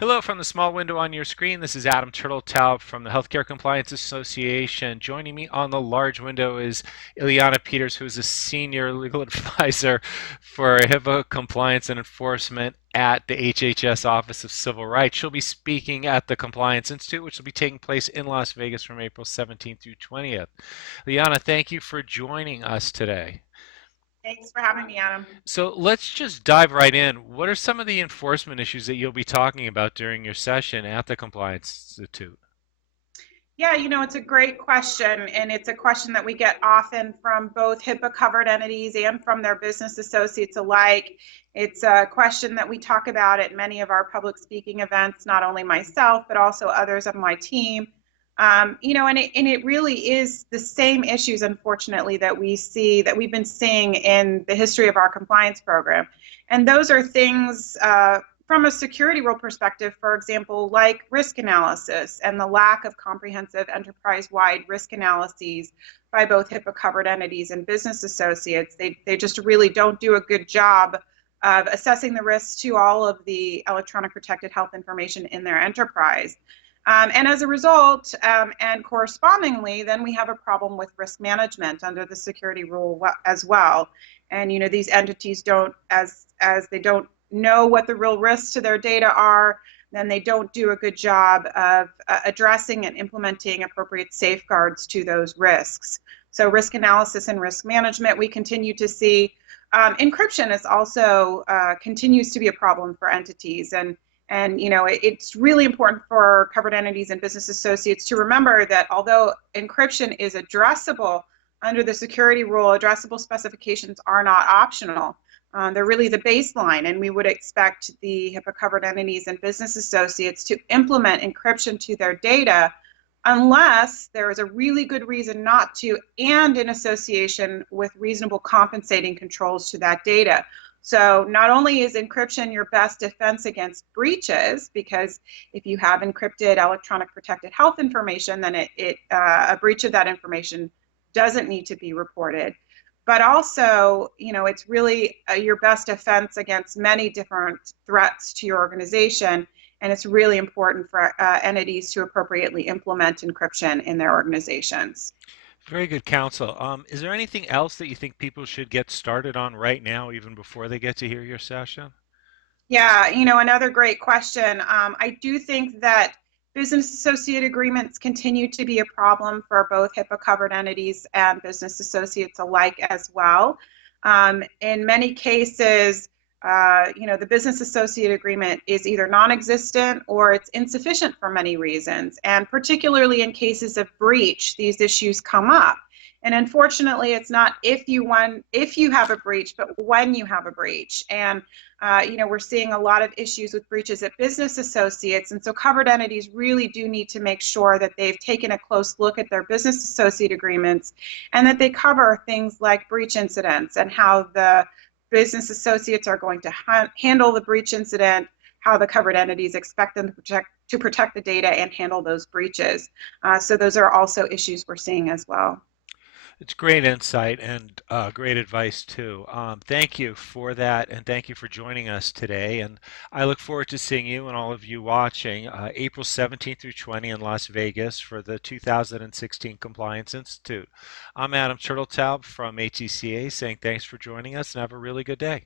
Hello from the small window on your screen. This is Adam Turtletaub from the Healthcare Compliance Association. Joining me on the large window is Iliana Peters, who is a senior legal advisor for HIPAA Compliance and Enforcement at the HHS Office of Civil Rights. She'll be speaking at the Compliance Institute, which will be taking place in Las Vegas from April 17th through 20th. Iliana, thank you for joining us today. Thanks for having me, Adam. So let's just dive right in. What are some of the enforcement issues that you'll be talking about during your session at the Compliance Institute? Yeah, it's a great question, and it's a question that we get often from both HIPAA covered entities and from their business associates alike. It's a question that we talk about at many of our public speaking events, not only myself, but also others of my team. And it really is the same issues, unfortunately, that we've been seeing in the history of our compliance program. And those are things from a security rule perspective, for example, like risk analysis and the lack of comprehensive enterprise-wide risk analyses by both HIPAA covered entities and business associates. They just really don't do a good job of assessing the risks to all of the electronic protected health information in their enterprise. And as a result, and correspondingly, then we have a problem with risk management under the security rule as well. And these entities don't, as they don't know what the real risks to their data are, then they don't do a good job of addressing and implementing appropriate safeguards to those risks. So risk analysis and risk management, we continue to see. Encryption is also continues to be a problem for entities. And it's really important for covered entities and business associates to remember that although encryption is addressable under the security rule, addressable specifications are not optional. They're really the baseline, and we would expect the HIPAA covered entities and business associates to implement encryption to their data unless there is a really good reason not to, and in association with reasonable compensating controls to that data. So not only is encryption your best defense against breaches, because if you have encrypted electronic protected health information, then a breach of that information doesn't need to be reported. But also, it's really your best defense against many different threats to your organization. And it's really important for entities to appropriately implement encryption in their organizations. Very good counsel. Is there anything else that you think people should get started on right now, even before they get to hear your session? Yeah, another great question. I do think that business associate agreements continue to be a problem for both HIPAA covered entities and business associates alike as well. In many cases, the business associate agreement is either non-existent or it's insufficient for many reasons. And particularly in cases of breach, these issues come up. And unfortunately, it's not if you have a breach, but when you have a breach. And we're seeing a lot of issues with breaches at business associates, and so covered entities really do need to make sure that they've taken a close look at their business associate agreements and that they cover things like breach incidents and how the business associates are going to handle the breach incident, how the covered entities expect them to protect the data and handle those breaches. So those are also issues we're seeing as well. It's great insight and great advice too. Thank you for that, and thank you for joining us today. And I look forward to seeing you and all of you watching April 17th through 20 in Las Vegas for the 2016 Compliance Institute. I'm Adam Turtletaub from HECA saying thanks for joining us and have a really good day.